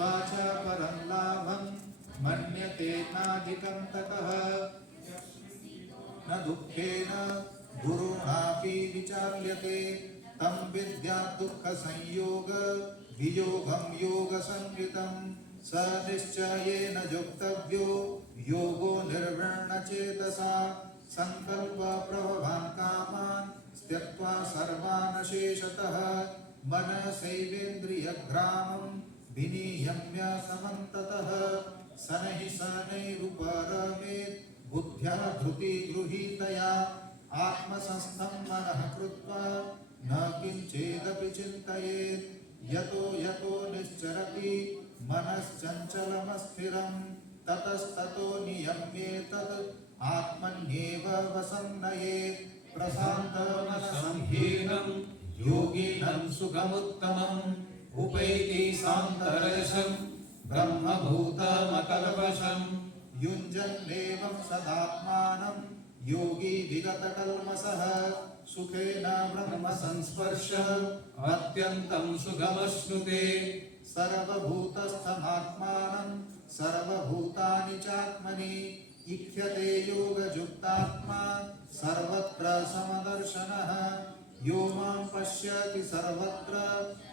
लब्ध्वा च परं लाभं मन्यते नाधिकं ततः न दुःखेन गुरुणापि विचाल्यते तं विद्यात् दुःखसंयोग वियोगं योगसंयुतं स निश्चयेन युक्तव्यो योगो निर्विण्णचेतसा संकल्पप्रभवान् कामान् त्यक्त्वा सर्वान् शेषतः मनसैवेन्द्रियग्रामं विनियम्य समन्ततः शनैरुपरमेत् बुद्ध्या धृतिगृहीतया आत्मसंस्थं मनः कृत्वा न किञ्चेदपि चिन्तयेत् यतो यतो निश्चरति मनश्चञ्चलमस्थिरं ततस्ततो नियम्येतत् आत्मन्येव वसन्नयेत् प्रशान्तमनसं हीनं योगिनं सुखमुत्तमम् उपैति सान्तरशं ब्रह्मभूतमकल्मषं युञ्जन्नेवं सदात्मानं योगी विगतकल्मषः सुखेन ब्रह्मसंस्पर्शः अत्यन्तं सुखमश्नुते सर्वभूतस्थमात्मानं सर्वभूतानि चात्मनि इक्ष्यते योगयुक्तात्मा सर्वत्र समदर्शनः यो मां पश्यति सर्वत्र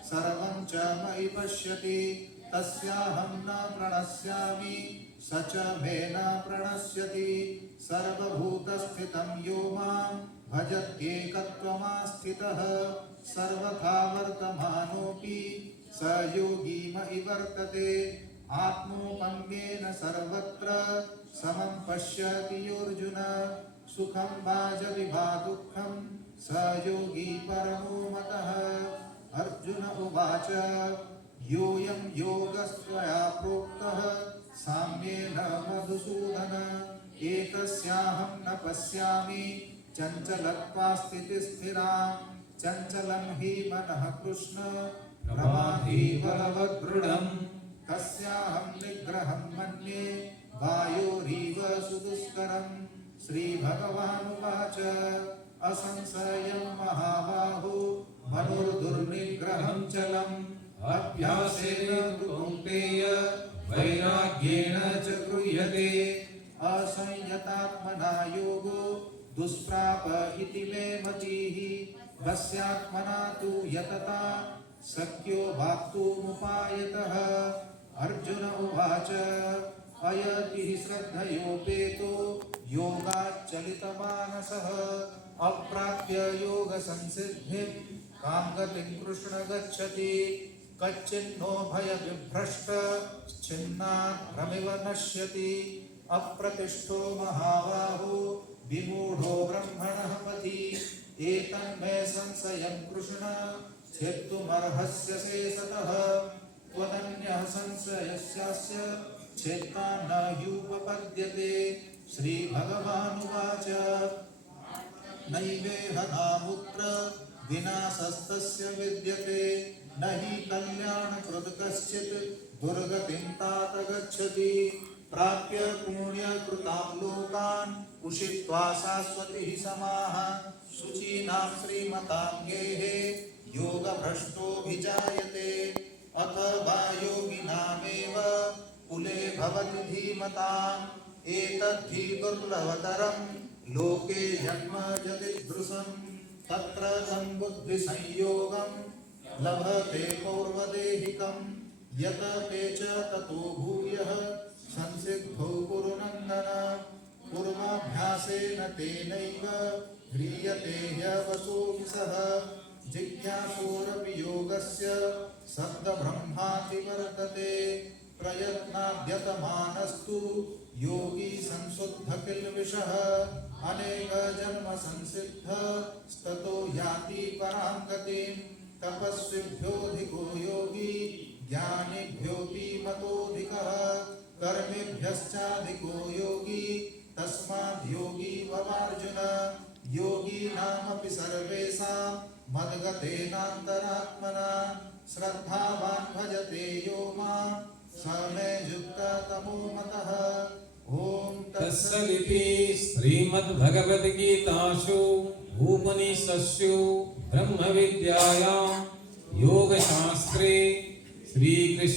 सर्वं च मयि पश्यति तस्याहं न प्रणश्यामि स च मे न प्रणश्यति सर्वभूतस्थितं यो मां भजत्येकत्वमास्थितः सर्वथा वर्तमानोऽपि स योगी मयि वर्तते आत्मोपन्येन सर्वत्र समं पश्यति अर्जुन सुखं वा जपि वा दुःखं स योगी परमो मतः अर्जुन उवाच योऽयं योगस्त्वया प्रोक्तः साम्येन मधुसूदन एतस्याहं न पश्यामि चञ्चलत्वास्थितिस्थिरां चञ्चलं हि मनः कृष्ण प्रमाथि बलवदृढम् तस्याहं निग्रहं मन्ये वायोरीव सुदुष्करम् श्रीभगवानुवाच असंशयं महाबाहो मनोर्दुर्निग्रहं चलम् अभ्यासेन तु कौन्तेय वैराग्येण च गृह्यते असंयतात्मना योगो दुष्प्राप इति मे मतिः वस्यात्मना तु यतता शक्यो वाप्तुमुपायतः अर्जुन उवाच अयतिः श्रद्धयोपेतो योगाच्चलितमानसः अप्राप्य योगसंसिद्धिं कां गतिं कृष्ण गच्छति कच्चिन्नो भयविभ्रष्टश्चिन्नाभ्रमिव नश्यति अप्रतिष्ठो महाबाहो विमूढो ब्रह्मणः पथि एतन्मे संशयं कृष्ण छेत्तुमर्हस्य शेषतः त्वदन्यः संशयस्यास्य छेत्ता न ह्युपपद्यते श्रीभगवानुवाच नैवेह नामुत्र विनाशस्तस्य विद्यते न हि कल्याणकृत् कश्चित् दुर्गतिं तात गच्छति प्राप्य पुण्यकृतां लोकान् उषित्वा शाश्वतिः समाः शुचीनां श्रीमतां गेहे योगभ्रष्टोऽभिजायते अथवा योगिनामेव कुले भवति धीमताम् एतद्धि दुर्लभतरं लोके जन्म यदीदृशं तत्र संबुद्धिसंयोगं लभते पौर्वदेहिकं यत ते च ततो भूयः संसिद्धो कुरु नन्दन पूर्वाभ्यासेन तेनैव ह्रियते ह्यवसोऽंसः जिज्ञासोरपि योगस्य शब्दब्रह्माति वर्तते प्रयत्नाद्यतमानस्तु योगी संशुद्ध किल्बिषः अनेक जन्म संसिद्ध ततो याति परां गतिं तपस्विभ्योऽधिको योगी ज्ञानिभ्योऽपि मतोऽधिकः कर्मिभ्यश्चाधिको योगी तस्माद् योगी भवार्जुन योगी नामपि सर्वेषां मद्गतेनान्तरात्मना श्रद्धावान् भजते यो मां स मे युक्ततमो मतः। ओम तत्सदिति श्रीमद्भगवद्गीतासु उपनिषत्सु ब्रह्मविद्यायां योगशास्त्रे श्रीकृष्ण